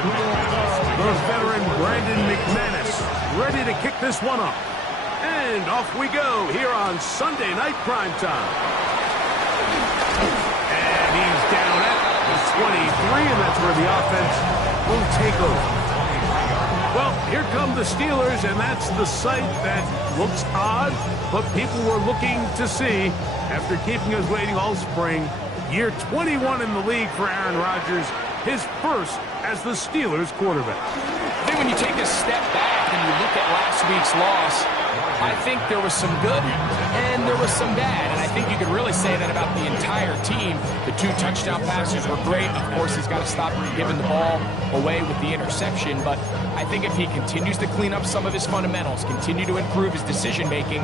The veteran Brandon McManus ready to kick this one off. And off we go here on Sunday Night Primetime. And he's down at the 23, and that's where the offense will take over. Well, here come the Steelers, and that's the sight that looks odd, but people were looking to see after keeping us waiting all spring. Year 21 in the league for Aaron Rodgers, his first as the Steelers quarterback. I think when you take a step back and you look at last week's loss, I think there was some good and there was some bad. And I think you could really say that about the entire team. The 2 touchdown passes were great. Of course, he's got to stop giving the ball away with the interception. But I think if he continues to clean up some of his fundamentals, continue to improve his decision-making,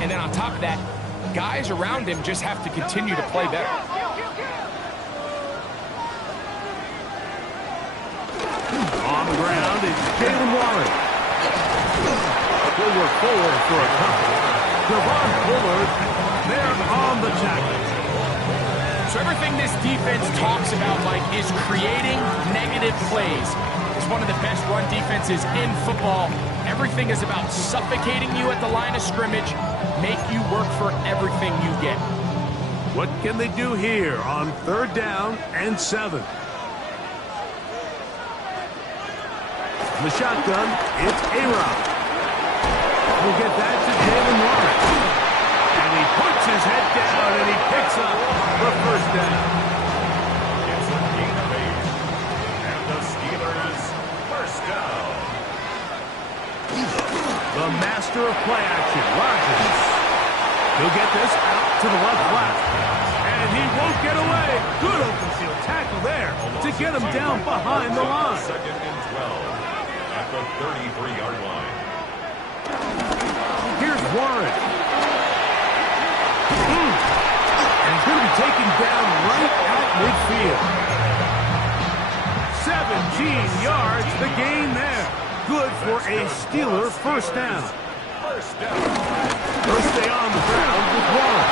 and then on top of that, guys around him just have to continue to play better. On the ground, it's Jalen Warren. He'll work forward for a couple. Javon Bullard there on the tackle. So everything this defense talks about, Mike, is creating negative plays. It's one of the best run defenses in football. Everything is about suffocating you at the line of scrimmage, make you work for everything you get. What can they do here on 3rd down and 7? The shotgun, it's A-Rod. We'll get that to Jalen Warren. And he puts his head down and he picks up the 1st down. It's a gain of 8. And the Steelers first down. The master of play action, Rodgers. He'll get this out to the left flat. And he won't get away. Good open field tackle there to get him down behind the line. 2nd and 12 at the 33-yard line. Here's Warren. And he's going to be taken down right at midfield. 17 yards, the gain there. Good for a Steeler 1st down. First down. First stay on the ground with Warren.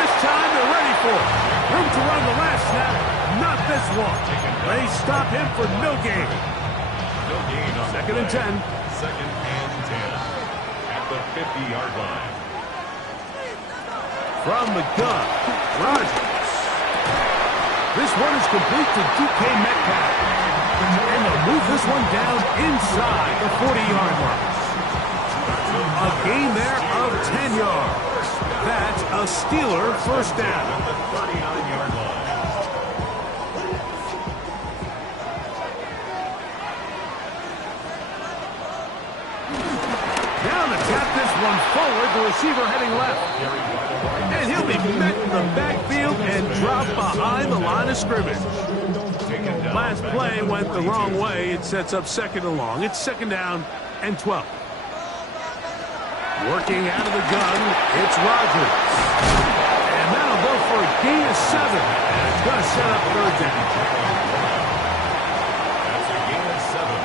This time they're ready for it. Room to run the last snap. Not this one. They stop him for no gain. No gain on 2nd and 10. 2nd and 10 at the 50-yard line. From the gun, Rodgers. This one is complete to DK Metcalf. And they'll move this one down inside the 40-yard line. A gain there of 10 yards. That's a Steeler 1st down. At the 39-yard line. Down to tap this one forward, the receiver heading left. And he'll be met in the backfield and dropped behind the line of scrimmage. Last play went the wrong way. It sets up 2nd and long. It's 2nd down and 12. Working out of the gun, it's Rodgers. And that'll go for a gain of 7. And it's going to set up 3rd down. That's a gain of 7.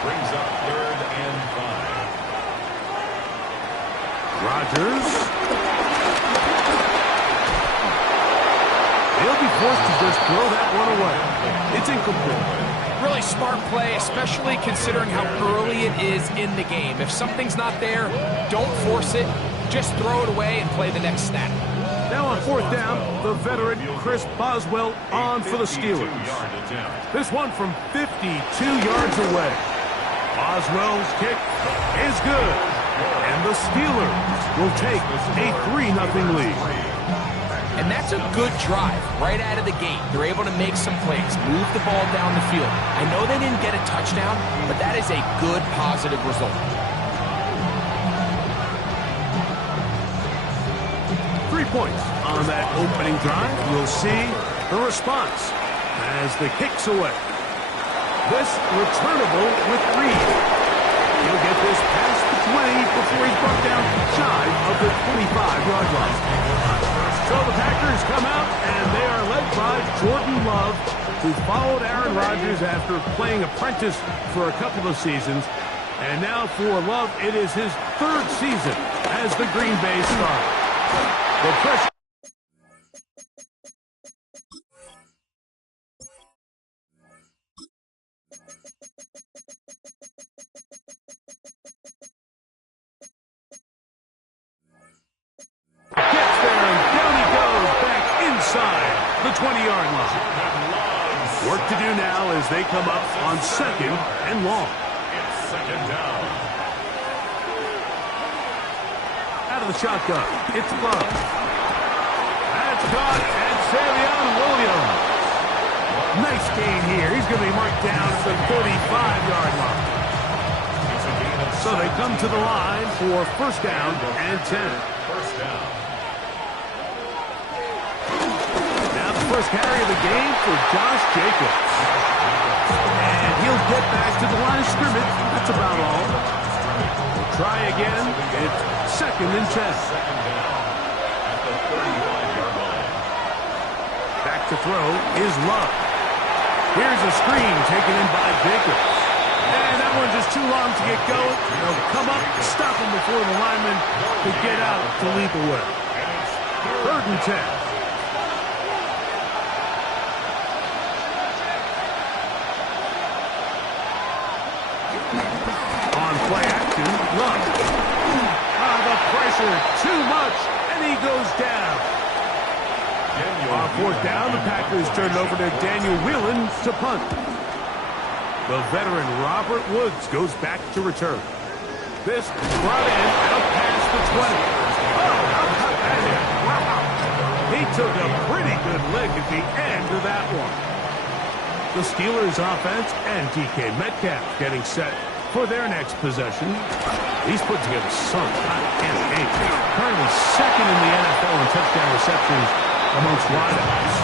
Brings up 3rd and 5. Rodgers. He'll be forced to just throw that one away. It's incomplete. Really smart play, especially considering how early it is in the game. If something's not there, don't force it. Just throw it away and play the next snap. Now on 4th down, the veteran Chris Boswell on for the Steelers. This one from 52 yards away. Boswell's kick is good. And the Steelers will take a 3-0 lead. And that's a good drive right out of the gate. They're able to make some plays, move the ball down the field. I know they didn't get a touchdown, but that is a good, positive result. 3 points on that opening drive. We'll see the response as the kick's away. This returnable with Reed. He'll get this past the 20 before he's brought down shy of the 25-yard line. So the Packers come out, and they are led by Jordan Love, who followed Aaron Rodgers after playing apprentice for a couple of seasons. And now for Love, it is his 3rd season as the Green Bay starter. The pressure. Work to do now as they come up on second and long. It's second down. Out of the shotgun, it's Love. That's caught at Savion Williams. Nice gain here. He's going to be marked down at the 35-yard line. So they come to the line for first down and 10. First down. Now the first carry of the game for Josh Jacobs. And he'll get back to the line of scrimmage. That's about all. We'll try again. It's second and 10. Second down at the 35-yard line. Back to throw is Love. Here's a screen taken in by Jacobs. And that one just too long to get going. They'll come up, stop him before the lineman could get out to leap away. Third and 10. On play action, Love. The pressure, too much, and he goes down. On fourth down, the Packers turn it over to Daniel Whelan to punt. The veteran Robert Woods goes back to return. This brought in out past the 20. Oh, how about that hit? Wow. He took a pretty good lick at the end of that one. The Steelers offense and DK Metcalf getting set for their next possession. He's put together some hot campaign. Currently second in the NFL in touchdown receptions amongst wideouts.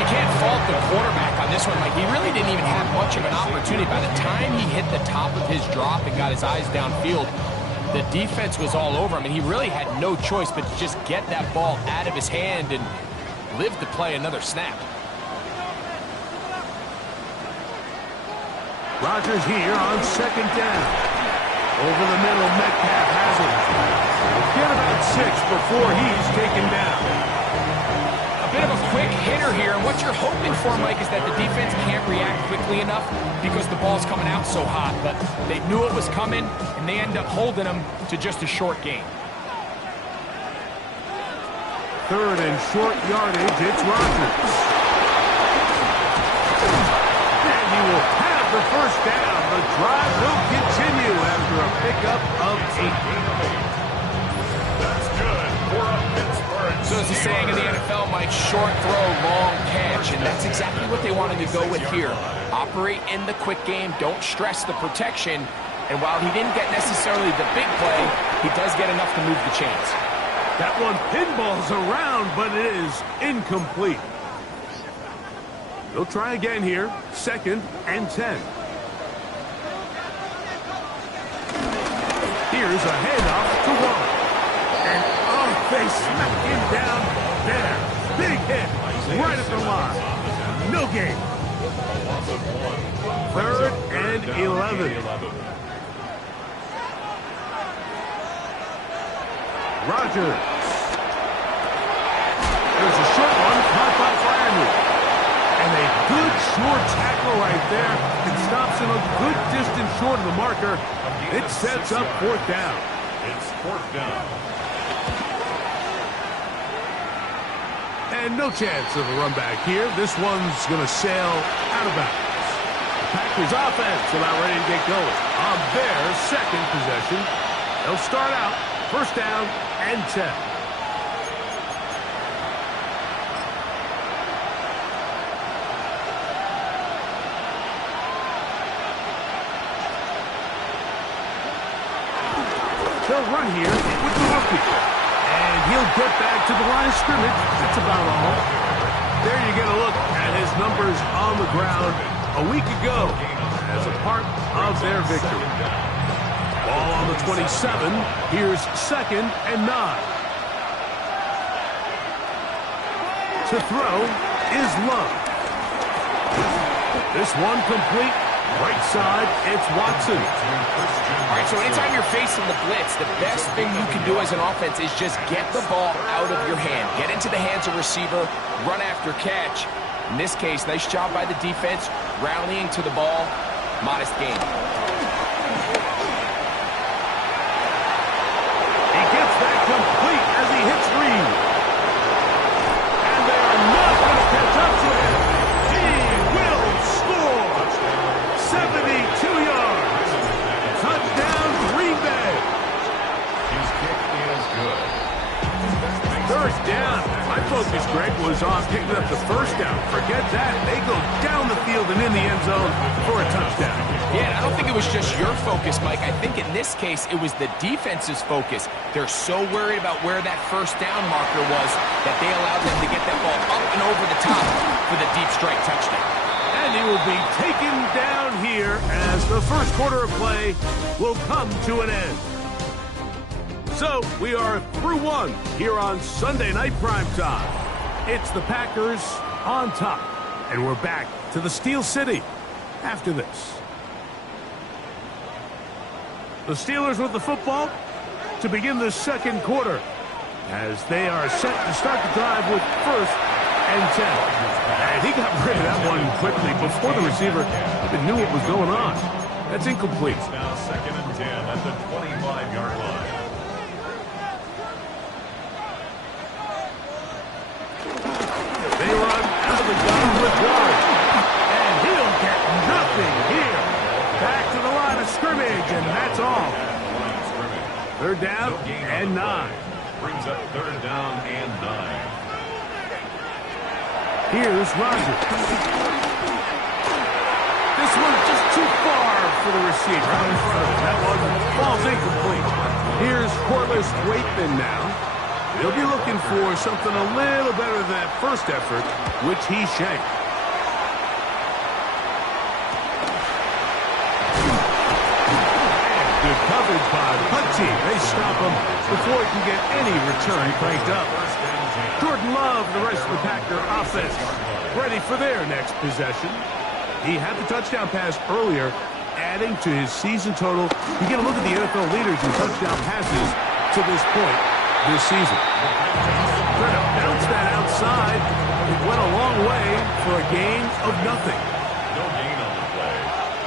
You can't fault the quarterback on this one, Mike. He really didn't even have much of an opportunity. By the time he hit the top of his drop and got his eyes downfield, the defense was all over him, and he really had no choice but to just get that ball out of his hand and live to play another snap. Rodgers here on second down. Over the middle, Metcalf has it. Get about 6 before he's taken down. A bit of a quick hitter here, and what you're hoping for, Mike, is that the defense can't react quickly enough because the ball's coming out so hot. But they knew it was coming, and they end up holding them to just a short gain. Third and short yardage, it's Rodgers. And he will have the first down. The drive will continue after a pickup of 8. That's good for a Pittsburgh. So as the saying in the NFL, Mike, short throw, long catch, and that's exactly what they wanted to go with here. Operate in the quick game, don't stress the protection, and while he didn't get necessarily the big play, he does get enough to move the chains. That one pinballs around, but it is incomplete. They'll try again here, second and 10. Here's a handoff to Waller. And they smack him down there. Big hit right at the line. No gain. Third and 11. Rodgers. There's a short one caught by Fryermuth. And a good short tackle right there. It stops him a good distance short of the marker. It sets up fourth down. It's fourth down. And no chance of a run back here. This one's going to sail out of bounds. The Packers offense about ready to get going on their second possession. They'll start out first down and 10. They'll run here with the rookie. And he'll get back to the line of scrimmage. That's about all. There you get a look at his numbers on the ground a week ago as a part of their victory. Ball on the 27. Here's second and 9. To throw is Love. This one complete. Right side, it's Watson. All right, so anytime you're facing the blitz, the best thing you can do as an offense is just get the ball out of your hand. Get into the hands of receiver, run after catch. In this case, nice job by the defense, rallying to the ball, modest gain. He gets that complete as he hits Reed. And they are not going to catch up to him. Gee I don't think it was just your focus, Mike. I think in this case, it was the defense's focus. They're so worried about where that first down marker was that they allowed them to get that ball up and over the top for the deep strike touchdown. And he will be taken down here as the first quarter of play will come to an end. So we are through one here on Sunday Night Primetime. It's the Packers on top, and we're back to the Steel City after this. The Steelers with the football to begin the second quarter as they are set to start the drive with 1st and 10. And he got rid of that one quickly before the receiver even knew what was going on. That's incomplete. It's now 2nd and 10 at the 25-yard line. They run out of the gun with Ward. And he'll get nothing here. Back to the line of scrimmage, and that's all. 3rd down and 9. Brings up 3rd down and 9. Here's Rodgers. This one's just too far for the receiver. Out in front of him. That one falls incomplete. Here's Corliss Waitman now. He'll be looking for something a little better than that first effort, which he shanked. Good coverage by the punt team. They stop him before he can get any return cranked up. Jordan Love, the rest of the Packer offense, ready for their next possession. He had the touchdown pass earlier, adding to his season total. You get a look at the NFL leaders in touchdown passes to this point this season. Trying to bounce that outside. It went a long way for a gain of nothing. No gain on the play.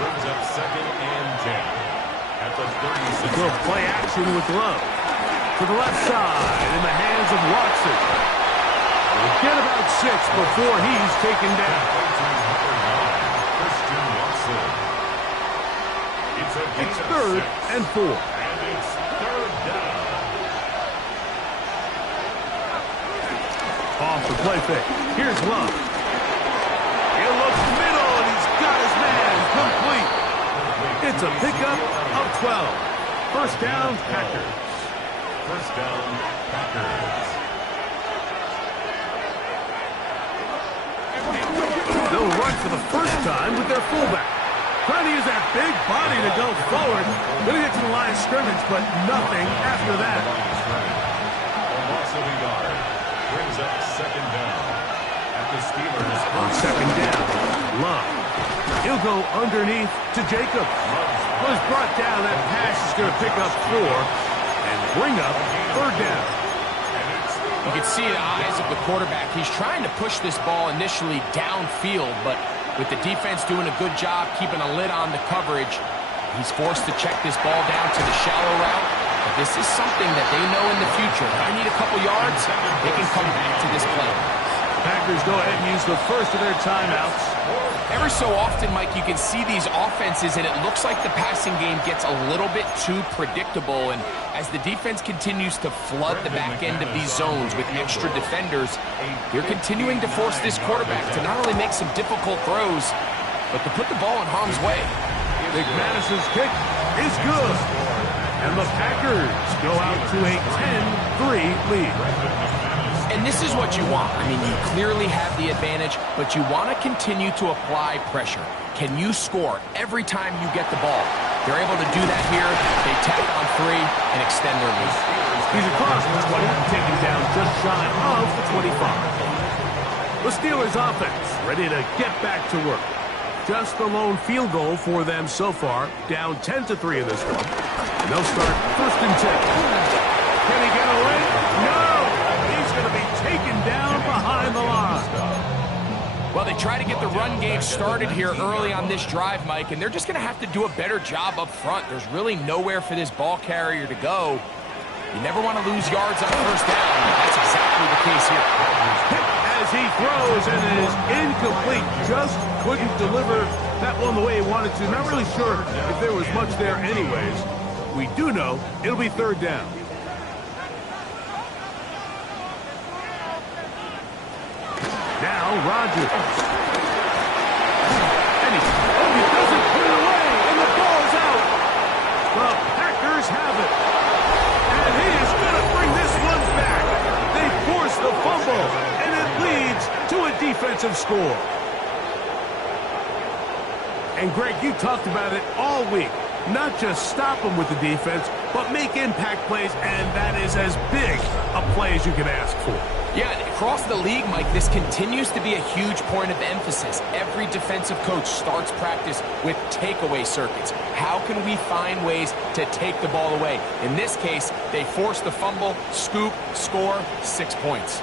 Brings up 2nd and 10 at the 36. Little play action with Love. To the left side in the hands of Watson. We'll get about 6 before he's taken down. It's 3rd and 4. And it's 3rd down. Off the play fake. Here's Love. He'll look middle, and he's got his man complete. It's a pickup of 12. 1st down, Packers. 1st down, Packers. They'll run for the first time with their fullback. Trying to use that big body to go forward. Gonna get to the line of scrimmage, but nothing after that. A loss of a yard. Brings up 2nd down at the Steelers. On 2nd down, Love. He'll go underneath to Jacob. Was brought down. That pass is going to pick up 4 and bring up 3rd down. You can see the eyes of the quarterback. He's trying to push this ball initially downfield, but with the defense doing a good job keeping a lid on the coverage, he's forced to check this ball down to the shallow route. But this is something that they know in the future. If I need a couple yards, they can come back to this play. Packers go ahead and use the first of their timeouts. Every so often, Mike, you can see these offenses, and it looks like the passing game gets a little bit too predictable. And as the defense continues to flood the back end of these zones with extra defenders, they're continuing to force this quarterback to not only make some difficult throws, but to put the ball in harm's way. McManus's kick is good. And the Packers go out to a 10-3 lead. And this is what you want. I mean, you clearly have the advantage, but you want to continue to apply pressure. Can you score every time you get the ball? They're able to do that here. They tack on 3 and extend their lead. He's across the 20, taken down just shy of the 25. The Steelers offense ready to get back to work. Just the lone field goal for them so far, down 10-3 in this one. And they'll start 1st and 10. Can he get away? No! He's going to be taken down behind the line. Well, they try to get the run game started here early on this drive, Mike, and they're just going to have to do a better job up front. There's really nowhere for this ball carrier to go. You never want to lose yards on 1st down. That's exactly the case here. Hit as he throws, and it is incomplete. Just couldn't deliver that one the way he wanted to. Not really sure if there was much there anyways. We do know it'll be 3rd down. Now Rodgers. And he doesn't put it away, and the ball offensive score. And Greg, you talked about it all week. Not just stop them with the defense, but make impact plays, and that is as big a play as you can ask for. Yeah, across the league, Mike, this continues to be a huge point of emphasis. Every defensive coach starts practice with takeaway circuits. How can we find ways to take the ball away? In this case, they force the fumble, scoop, score, 6 points.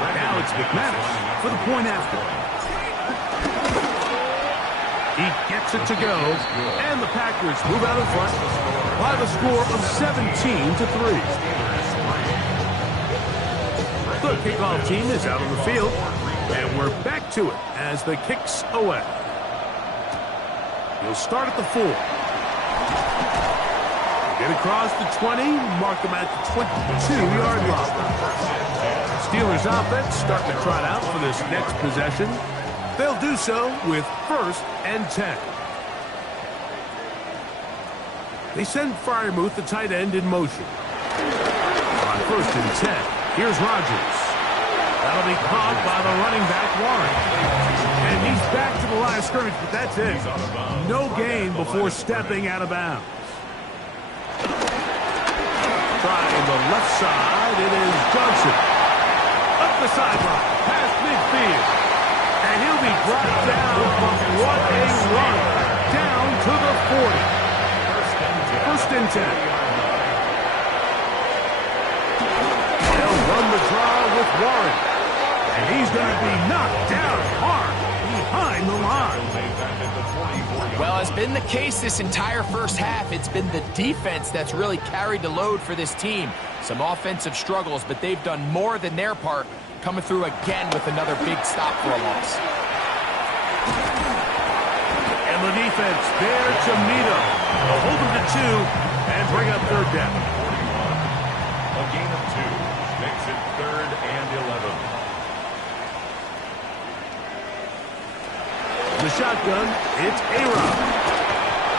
Now it's McManus for the point after. He gets it to go, and the Packers move out in front by the score of 17-3. The kickoff team is out on the field, and we're back to it as the kick's away. He'll start at the 4. Get across the 20, mark them at the 22-yard line. Steelers offense starting to trot out for this next possession. They'll do so with 1st and 10. They send Freiermuth, the tight end, in motion. On 1st and 10, here's Rodgers. That'll be caught by the running back, Warren. And he's back to the line of scrimmage, but that's it. No gain before stepping out of bounds. Trying the left side, it is Johnson. Up the sideline, past midfield. And he'll be brought down, but what a run. Down to the 40. 1st and 10. They'll run the draw with Warren. And he's going to be knocked down hard behind the line. Well, as been the case this entire first half, it's been the defense that's really carried the load for this team. Some offensive struggles, but they've done more than their part, coming through again with another big stop for a loss. And the defense there to meet him. They'll hold him to 2 and bring up 3rd down. A gain of 2 makes it 3rd and 11. The shotgun, it's A-Rod.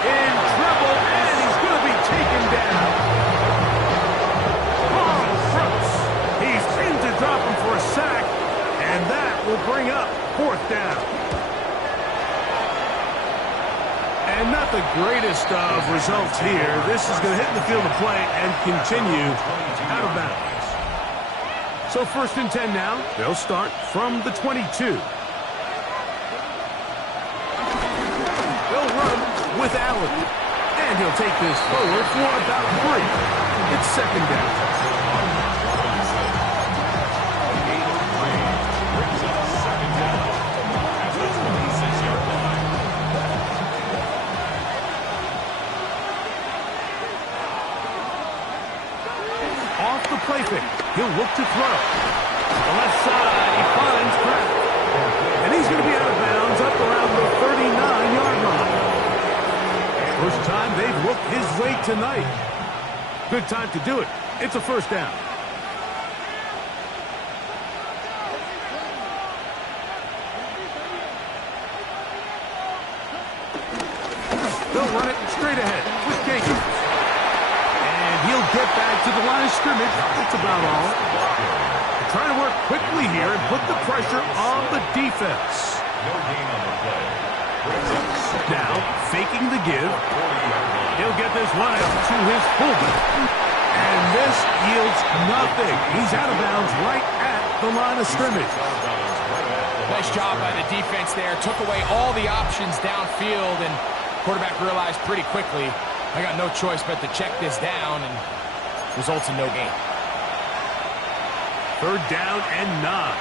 In trouble, and he's going to be taken down. He's in to drop him for a sack, and that will bring up 4th down. And not the greatest of results here. This is going to hit the field of play and continue out of bounds. So 1st and 10 now. They'll start from the 22. They'll run with Allen. And he'll take this forward for about 3. It's 2nd down. Play fake. He'll look to throw. The left side, he finds Kraft. And he's going to be out of bounds up around the 39-yard line. First time they've looked his way tonight. Good time to do it. It's a 1st down. They'll run it straight ahead with Jenkins. He'll get back to the line of scrimmage. That's about all. They're trying to work quickly here and put the pressure on the defense. No gain on the play. Now, faking the give. He'll get this one out to his fullback. And this yields nothing. He's out of bounds right at the line of scrimmage. Nice job by the defense there. Took away all the options downfield, and quarterback realized pretty quickly, I got no choice but to check this down, and results in no gain. 3rd down and 9.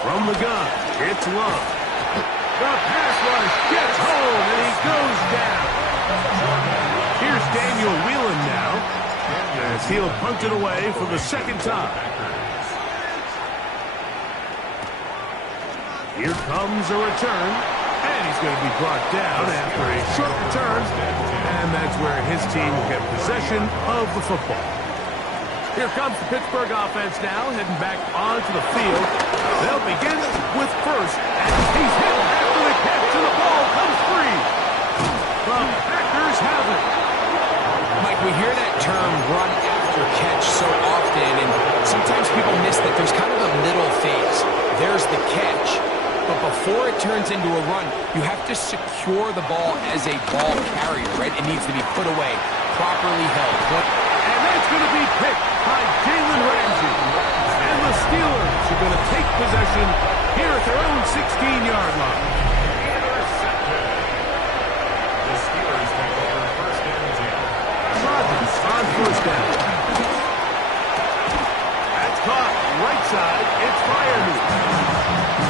From the gun, it's Love. The pass rush gets home, and he goes down. Here's Daniel Whelan now, as he'll punt it away for the 2nd time. Here comes a return. And he's going to be brought down after a short return. And that's where his team will get possession of the football. Here comes the Pittsburgh offense now, heading back onto the field. They'll begin with 1st. And he's hit after the catch, and the ball comes free. The Packers have it. Mike, we hear that term run after catch so often, and sometimes people miss that there's kind of a middle phase. There's the catch, but before it turns into a run, you have to secure the ball as a ball carrier, right? It needs to be put away, properly held. And that's going to be picked by Jalen Ramsey. And the Steelers are going to take possession here at their own 16-yard line. The Steelers take over first and 10. Rodgers on first down. That's caught. Right side. It's Freiermuth.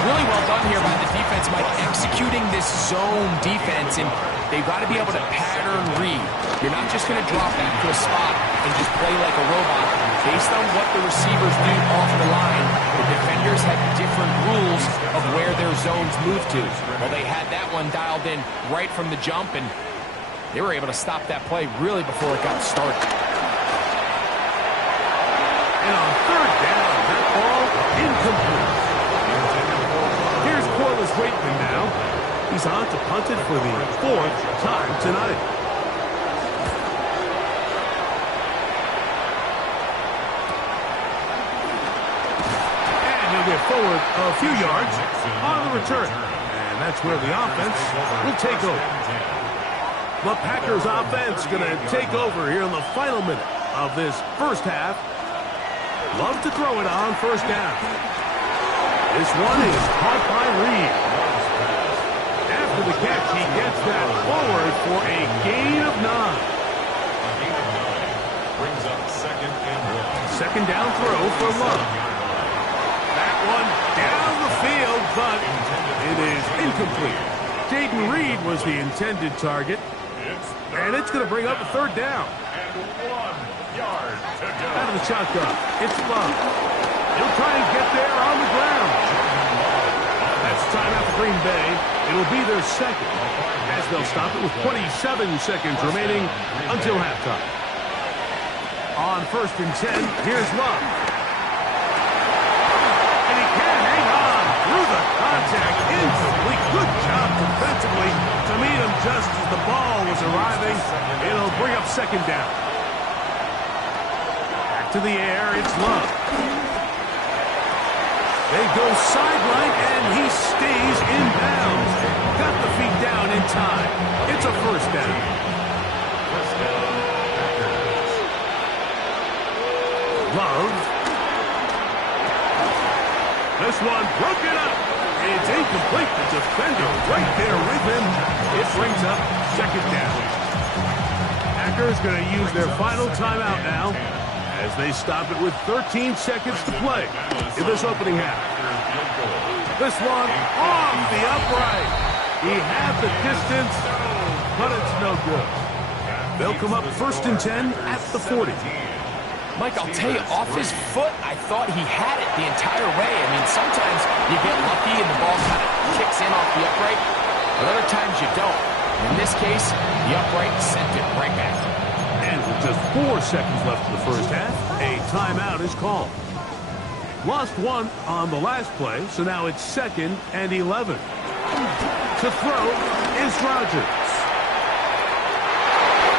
Really well done here by the defense, Mike, executing this zone defense, and they've got to be able to pattern read. You're not just going to drop back to a spot and just play like a robot. Based on what the receivers do off the line, the defenders have different rules of where their zones move to. Well, they had that one dialed in right from the jump, and they were able to stop that play really before it got started. And on third down, that ball incomplete. Here's Corliss Waitman now. He's on to punt it for the fourth time tonight. And he'll get forward a few yards on the return. And that's where the offense will take over. The Packers offense going to take over here in the final minute of this first half. Love to throw it on first down. This one is caught by Reed. After the catch, he gets that forward for a gain of 9. A gain of 9 brings up second and 1. Second down throw for Love. That one down the field, but it is incomplete. Jaden Reed was the intended target, and it's going to bring up a third down. And 1 yard to go. Out of the shotgun, it's Love. He'll try and get there on the ground. That's timeout for Green Bay. It'll be their second, as they'll stop it with 27 seconds remaining until halftime. On first and 10, here's Love. And he can hang on through the contact. Incomplete. Good job defensively to meet him just as the ball was arriving. It'll bring up second down. Back to the air, it's Love. They go sideline, and he stays in bounds. Got the feet down in time. It's a first down. First down, Packers. Love. This one broken up. It's incomplete. The defender right there with him. It brings up second down. Packers going to use their final timeout now, as they stop it with 13 seconds to play in this opening half. This one off the upright. He had the distance, but it's no good. They'll come up first and 10 at the 40. Mike, I'll tell you, off his foot, I thought he had it the entire way. I mean, sometimes you get lucky and the ball kind of kicks in off the upright, but other times you don't. In this case, the upright sent it right back. And with just 4 seconds left in the first half, a timeout is called. Lost one on the last play, so now it's second and 11. To throw is Rodgers.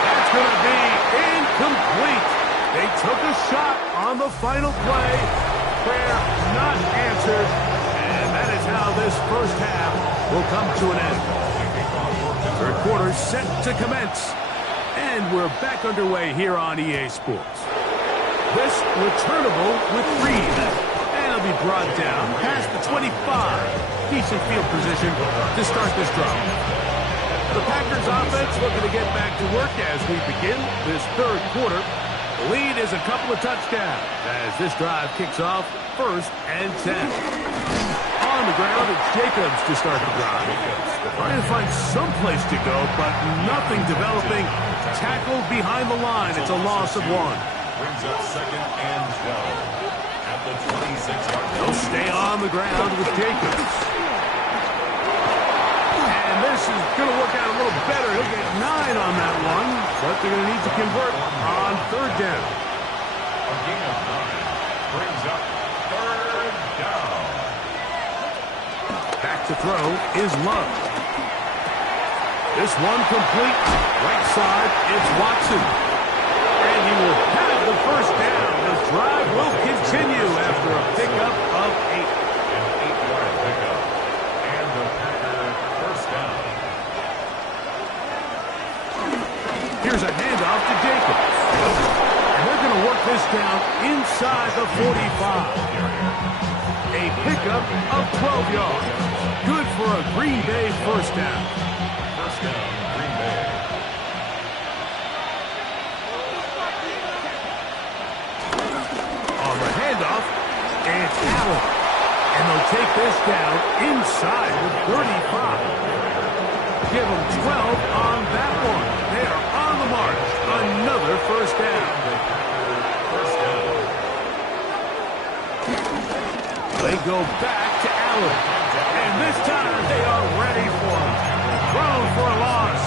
That's going to be incomplete. They took a shot on the final play. Prayer not answered. And that is how this first half will come to an end. Third quarter set to commence. And we're back underway here on EA Sports. This returnable with Reed. And it'll be brought down past the 25. Decent field position to start this drive. The Packers offense looking to get back to work as we begin this third quarter. The lead is a couple of touchdowns as this drive kicks off first and 10. On the ground, it's Jacobs to start the drive. Trying to find some place to go, but nothing developing. Tackled behind the line. It's a loss of 1. Brings up second and 12 at the 26-yard line. They'll stay on the ground with Jacobs. And this is going to work out a little better. He'll get 9 on that one, but they're going to need to convert on third down. A gain of 9 brings up third down. Back to throw is Love. This one complete. Right side, it's Watson. this down inside the 45. A pickup of 12 yards. Good for a Green Bay first down. First down, Green Bay. On the handoff, it's Allen. And they'll take this down inside the 35. Give them 12 on that one. They are on the march. Another first down. They go back to Allen. And this time they are ready for him. Thrown for a loss.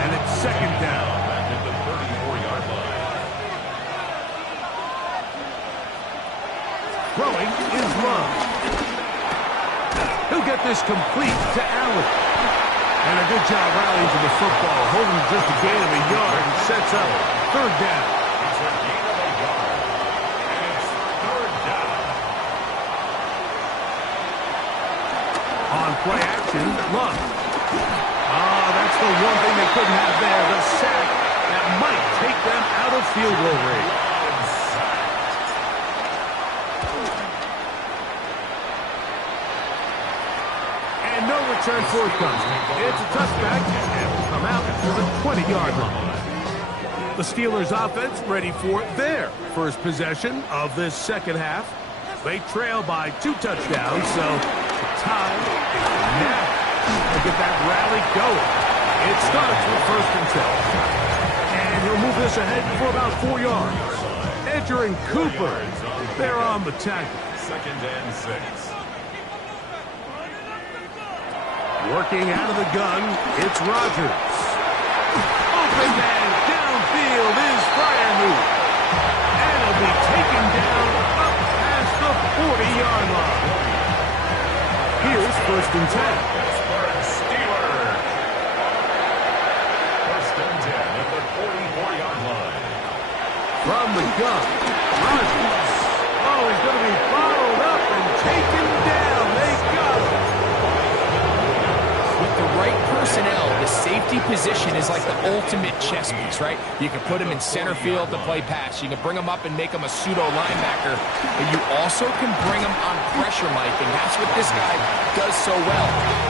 And it's second down. Back at the 34-yard line. Throwing is Love. He'll get this complete to Allen. And a good job rallying to the football, holding just a gain of a yard and sets up third down. It's a gain of a yard. And it's third down. On play action, Love. That's the one thing they couldn't have there, the sack that might take them out of field goal range. And no return forthcoming. It's a touchback, and will come out to the 20-yard line. The Steelers offense ready for their first possession of this second half. They trail by 2 touchdowns, so the time is now to get that rally going. It starts with first and 10. And he'll move this ahead for about 4 yards. Entering Cooper. They're on the tackle. Second and 6. Working out of the gun, it's Rodgers. Open man downfield is Fryermuth. And he'll be taken down up past the 40-yard line. Here's first and 10. Pittsburgh Steelers. First and 10 at the 44-yard line. From the gun, Rodgers. Oh, he's going to be followed up and taken down. They got him. With the right personnel, the safety position is like the ultimate chess piece, right? You can put him in center field to play pass. You can bring him up and make him a pseudo linebacker. But you also can bring him on pressure, Mike, and that's what this guy does so well.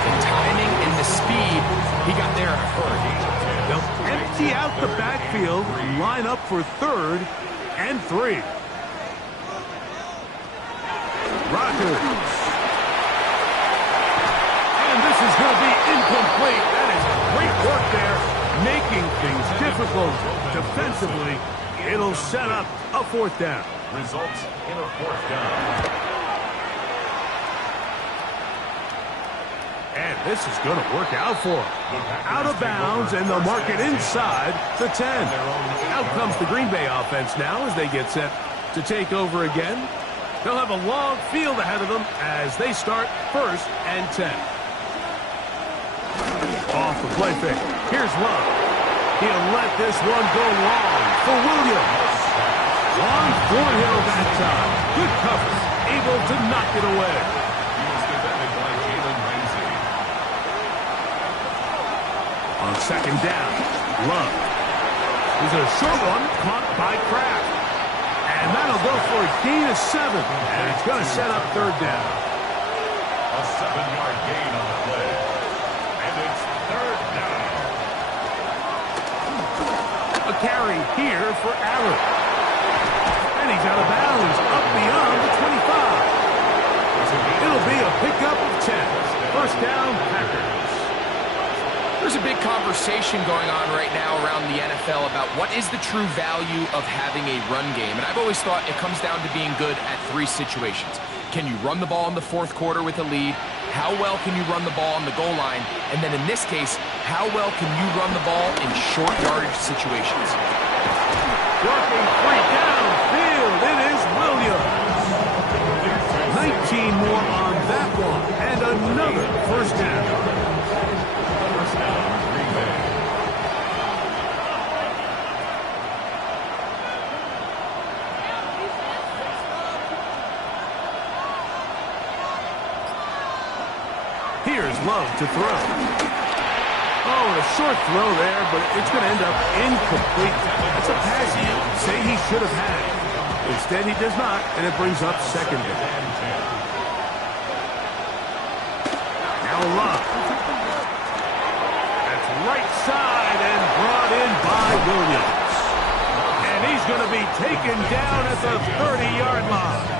The timing and the speed, he got there in a hurry. They'll empty out the backfield and line up for third and 3. Rodgers. And this is going to be incomplete. That is great work there, making things difficult defensively. It'll set up a fourth down. Results in a fourth down. And this is going to work out for him. Out of bounds, and they'll mark it inside the 10. Out comes the Green Bay offense now as they get set to take over again. They'll have a long field ahead of them as they start first and 10. Off the play fake. Here's Love. He'll let this one go long for Williams. Long Thornhill that time. Good cover. Able to knock it away. He was defended by Jalen Ramsey. On second down, Love. There's a short one caught by Kraft. And that'll go for a gain of 7. And it's going to set up third down. A 7-yard gain on the play. And it's third down. A carry here for Allen. And he's out of bounds up beyond the 25. It'll be a pickup of 10. First down, Packers. There's a big conversation going on right now around the NFL about what is the true value of having a run game. And I've always thought it comes down to being good at 3 situations. Can you run the ball in the fourth quarter with a lead? How well can you run the ball on the goal line? And then in this case, how well can you run the ball in short yardage situations? Walking free downfield, it is Williams. 19 more on that one, and another first down. First down, Green Bay. Here's Love to throw. Oh, and a short throw there, but it's going to end up incomplete. That's a pass you say he should have had. Instead, he does not, and it brings up second down. Now Love. That's right side and brought in by Williams. And he's going to be taken down at the 30-yard line.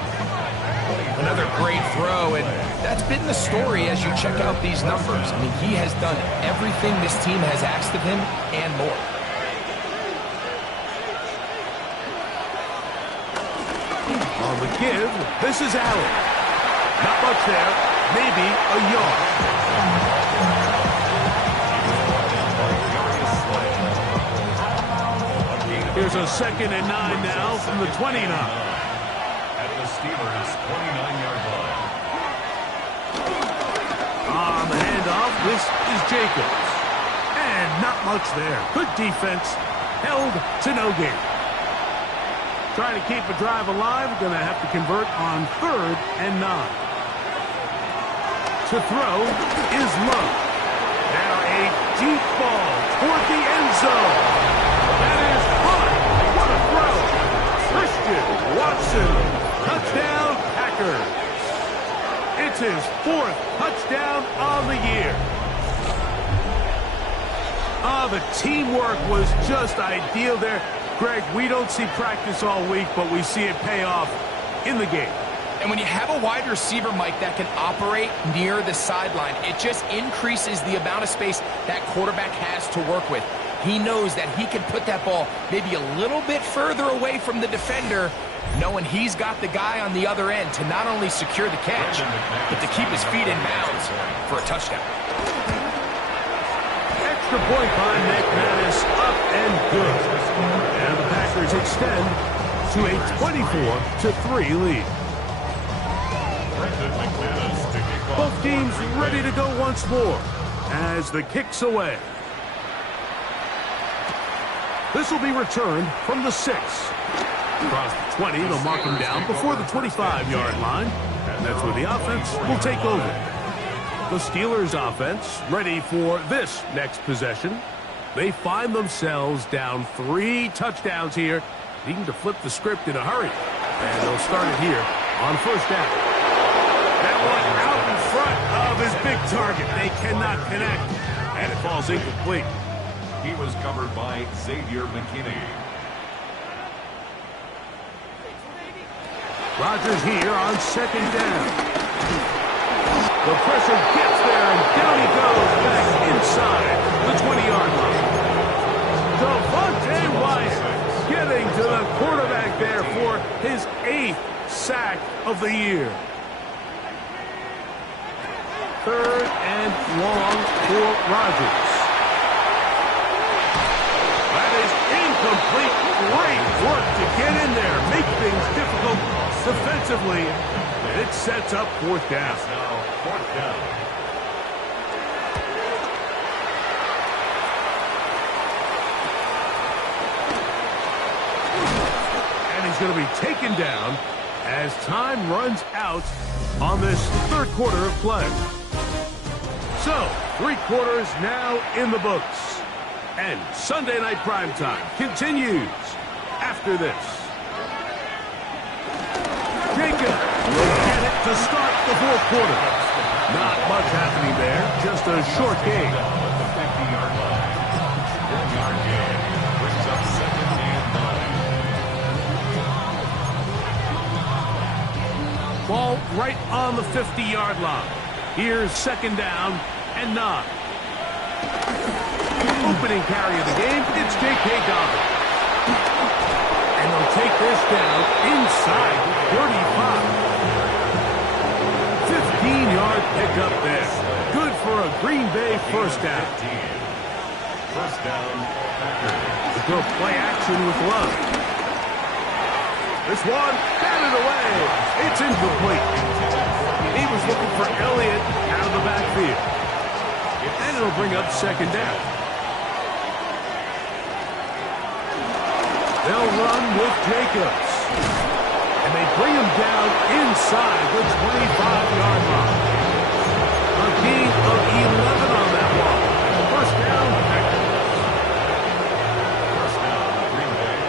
Another great throw, and that's been the story as you check out these numbers. I mean, he has done everything this team has asked of him and more. On the give, this is Allen. Not much there, maybe a yard. Here's a 2nd and 9 now from the 29. At the Steelers' 29-yard line. On the handoff, this is Jacobs. And not much there. Good defense, held to no gain. Trying to keep a drive alive, going to have to convert on 3rd and 9. To throw is Lowe. Now a deep ball toward the end zone. That is hard. What a throw. Christian Watson, touchdown Packers. It's his 4th touchdown on the year. The teamwork was just ideal there. Greg, we don't see practice all week, but we see it pay off in the game. And when you have a wide receiver, Mike, that can operate near the sideline, it just increases the amount of space that quarterback has to work with. He knows that he can put that ball maybe a little bit further away from the defender, knowing he's got the guy on the other end to not only secure the catch, but to keep his feet in bounds for a touchdown. Extra point by McManus, up and good. And the Packers extend to a 24-3 lead. Both teams ready to go once more as the kick's away. This will be returned from the 6. Across the 20, they'll mark him down before the 25-yard line. And that's where the offense will take over. The Steelers' offense ready for this next possession. They find themselves down 3 touchdowns here, needing to flip the script in a hurry. And they'll start it here on 1st down. That one out in front of his big target. They cannot connect, and it falls incomplete. He was covered by Xavier McKinney. Rodgers here on 2nd down. The pressure gets there, and down he goes back inside the 20-yard line. Devontae Wyatt getting to the quarterback there for his 8th sack of the year. 3rd and long for Rodgers. That is incomplete. Great work to get in there, make things difficult defensively. It sets up 4th down. Now 4th down. And he's going to be taken down as time runs out on this 3rd quarter of play. So, 3 quarters now in the books. And Sunday Night Primetime continues after this. Jacob will get it to start the 4th quarter. Not much happening there, just a short game. The 50-yard line. 1-yard gain brings up 2nd and 9. Ball right on the 50-yard line. Here's 2nd down and 9. Opening carry of the game, it's J.K. Dobbins. And they'll take this down inside the 35. 15-yard pickup there. Good for a Green Bay 1st down. 1st down, Packers. They go play action with Love. This one, batted away. It's incomplete. He was looking for Elliott out of the backfield. And it'll bring up 2nd down. They'll run with Jacobs. And they bring him down inside the 25-yard line. A gain of 11 on that one. 1st down, Packers. 1st down, Green Bay.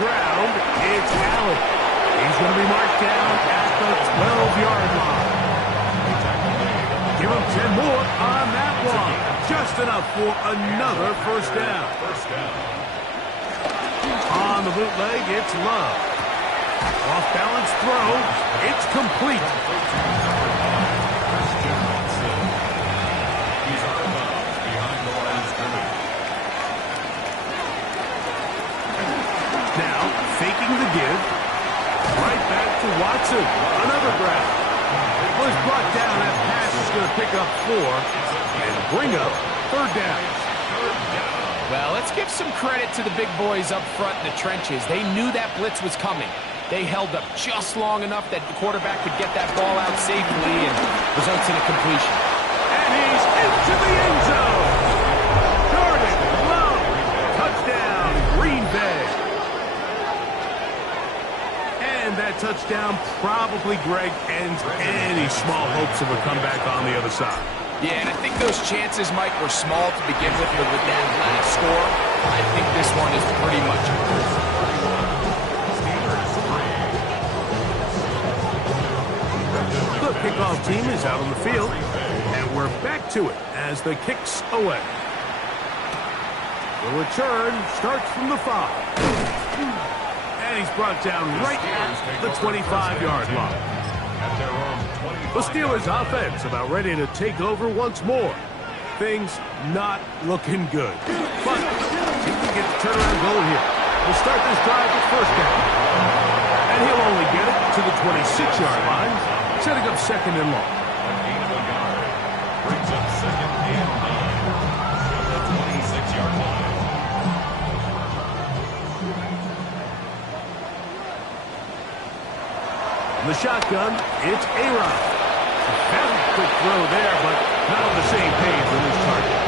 ground, it's Allen. He's going to be marked down at the 12-yard line. Give him 10 more on that one. Just enough for another first down. On the bootleg, it's Love. Off-balance throw. It's complete. He's out of bounds behind the line of scrimmage. Now, faking the give. Right back to Watson. Another grab. Was brought down. That pass is going to pick up 4 and bring up third down. Well, let's give some credit to the big boys up front in the trenches. They knew that blitz was coming. They held up just long enough that the quarterback could get that ball out safely and results in a completion. And he's into the end zone. Jordan Love. Touchdown, Green Bay. And that touchdown probably, Greg, ends any small hopes of a comeback on the other side. Yeah, and I think those chances, Mike, were small to begin with, but with that last score, I think this one is pretty much The kickoff team is out on the field, and we're back to it as the kick's away. The return starts from the 5. And he's brought down right at the 25-yard line. The Steelers' offense about ready to take over once more. Things not looking good. But he can get the turnaround goal here. We'll start this drive with first down. And he'll only get it to the 26-yard line, setting up second and long. A gain of a yard brings up second and 9 from the 26-yard line. In the shotgun, it's A-Rod. Very quick throw there, but not on the same page with his target.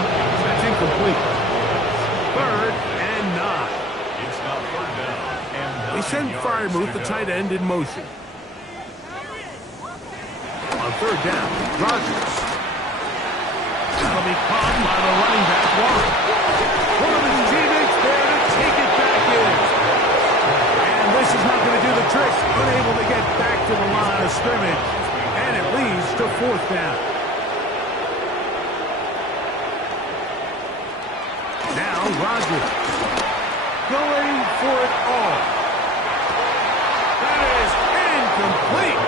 That's incomplete. Third and 9. It's now third down and 9 They send yards Freiermuth, to the go. tight end, in motion. On third down, Rodgers. That'll be caught by the running back, Warren. One of his teammates there to take it back in. And this is not going to do the trick. Unable to get back to the line of scrimmage. And it leads to fourth down. Now Rodgers going for it all. That is incomplete.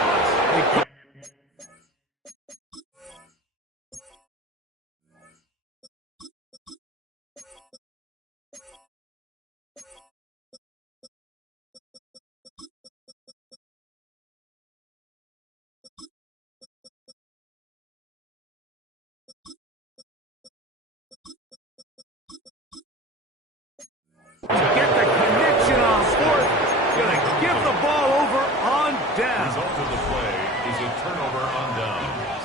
Get the connection on fourth. Gonna give the ball over on down. Result of the play is a turnover on downs.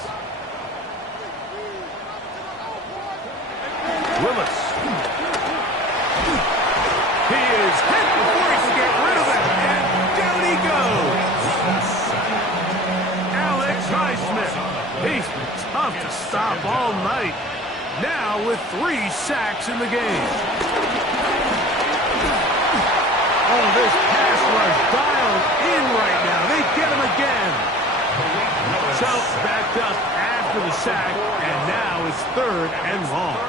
Willis. He is hit before he can get rid of it. And down he goes. Alex Highsmith. He's been tough to stop all night. Now with 3 sacks in the game. Oh, this pass rush dialed in right now. They get him again. So backed up after the sack, and now it's third and long.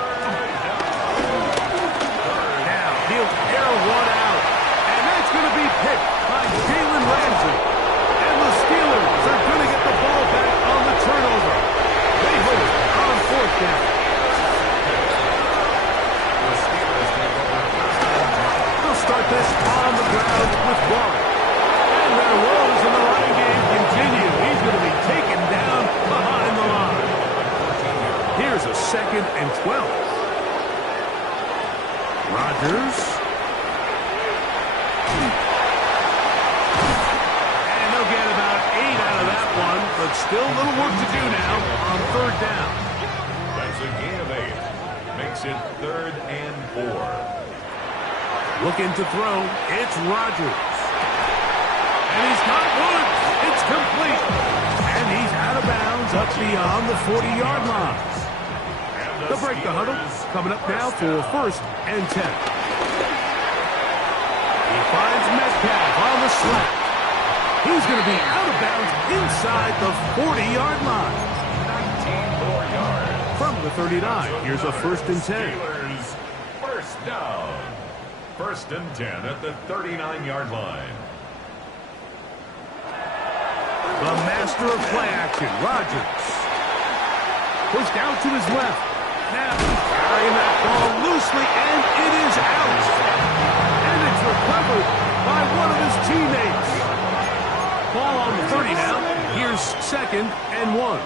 Now he'll air one out, and that's going to be picked by Jalen Ramsey. And the Steelers are going to get the ball back on the turnover. They hold it on fourth down. Start this on the ground with Warren. And their woes in the running game continue. He's going to be taken down behind the line. Here's a second and 12. Rodgers. And they'll get about 8 out of that one, but still a little work to do now on third down. That's a gain of 8. Makes it third and 4. Looking to throw, it's Rodgers. And he's got Woods. It's complete. And he's out of bounds up beyond the 40-yard line. They'll break the huddle. Coming up now for first and 10. He finds Metcalf on the slap. He's going to be out of bounds inside the 40-yard line. 19 more yards. From the 39, here's a 1st and 10. Steelers, first down. 1st and 10 at the 39-yard line. The master of play action, Rodgers. Pushed out to his left. Now carrying that ball loosely, and it is out. And it's recovered by one of his teammates. Ball on the 30 now. Here's 2nd and 1.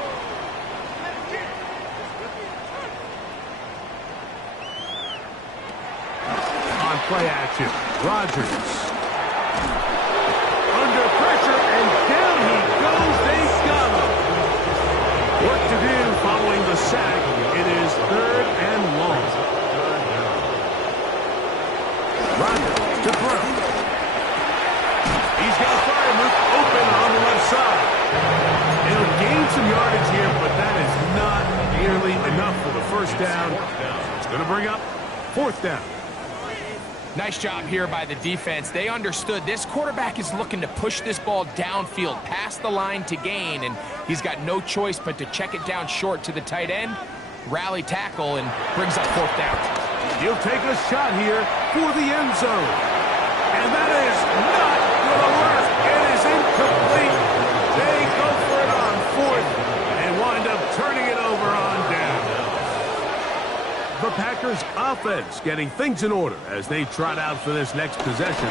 On play action, Rodgers. Under pressure, and down he goes. They got him. Work to do following the sack. It is 3rd and long. Rodgers to throw. He's got Freiermuth open on the left side. It'll gain some yardage here, but that is not nearly enough for the 1st down. It's going to bring up 4th down. Nice job here by the defense. They understood this quarterback is looking to push this ball downfield past the line to gain, and he's got no choice but to check it down short to the tight end, rally tackle, and brings up 4th down. He'll take a shot here for the end zone. And that is not going to work. It is incomplete. They go for it on 4th and wind up turning it over on down. The Packers offense getting things in order as they trot out for this next possession.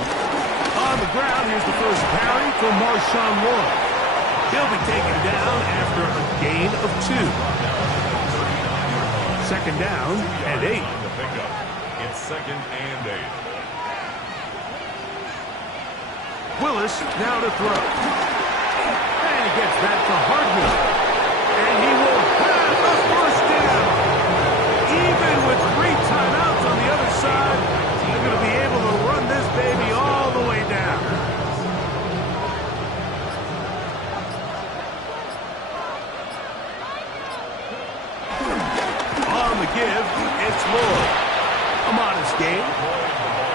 On the ground, here's the first carry for Marshawn Lloyd. He'll be taken down after a gain of 2. 2nd down and 8. It's 2nd and 8. Willis now to throw. And he gets that to Hardman. And he will have the 1st down. Even with 3 timeouts on the other side, they're going to be able to run this baby all the way down. On the give, it's Lloyd. A modest gain,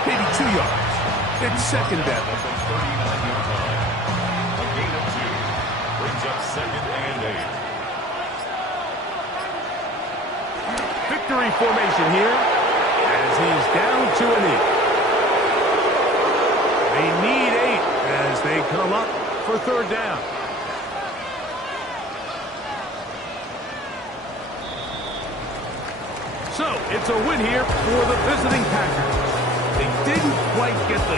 maybe 2 yards. It's 2nd down. At the 39-yard line. A gain of 2 brings up 2nd and 8. Victory formation here as he's down to a knee. They need 8 as they come up for 3rd down. So it's a win here for the visiting Packers. They didn't quite get the